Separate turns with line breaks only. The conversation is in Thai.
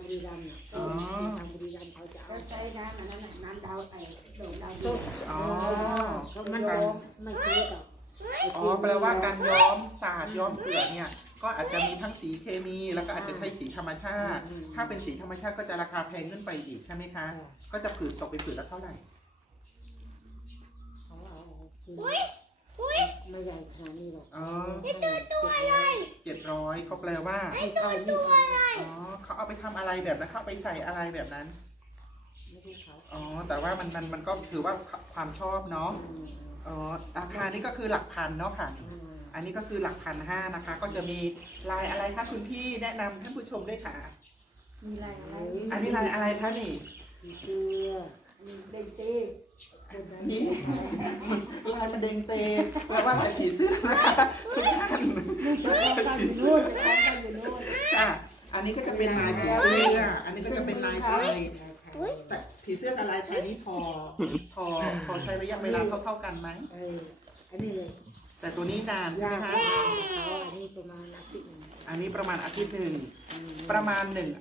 รีรัมย์ทางบุรีรัมย์เขาจะเอาใช้น้ำอันนั้นน้ำดาวไอ้โด่งดาวดินเขาไม่ย้อมไม่ซื้อกับ
อ๋อแปลว่าการย้อมศาสตร์ย้อมเสือเนี่ยก็อาจจะมีทั้งสีเคมีแล้วก็อาจจะใช้สีธรรมชาติถ้าเป็นสีธรรมชาติก็จะราคาแพงขึ้นไปอีกใช่ไหมคะก็จะผืนตกไปผืนละเท่าไหร่
เขาเอาไม่ใหญ่ขนาดนี้หรอก
ตัวอะไร700เขาแปลว่า
ตัวอะไร
อ๋อเขาเอาไปทำอะไรแบบนั้นเขาเอาไปใส่อะไรแบบนั้นอ๋อแต่ว่ามันก็ถือว่าความชอบเนาะอ๋อราคานี้ก็คือหลักพันเนาะค่ะอันนี้ก็คือหลัก1,500นะคะก็จะมีลายอะไรคะคุณพี่แนะนำท่านผู้ชมด้วยค่ะ
มีลายอะไร
อันนี้ลายอะไรคะนี่
เสื้อมีเด้งเต้
นี่ลายมันเด้งเตะแปลว่าลายผีเสื้อนะคะทุกท่านค่ะอันนี้ก็จะเป็นลายผีเสื้ออันนี้ก็จะเป็นลายไทยแต่ผีเสื้อกับลายไทยนี่พอใช้ระยะเวลาเท่ากันไหม
อันนี้เลย
แต่ตัวนี้นานใช่ไหมคะ
อันนี้ประมาณอาทิตย์หนึ่ง
ประมาณ1 ประมาณ1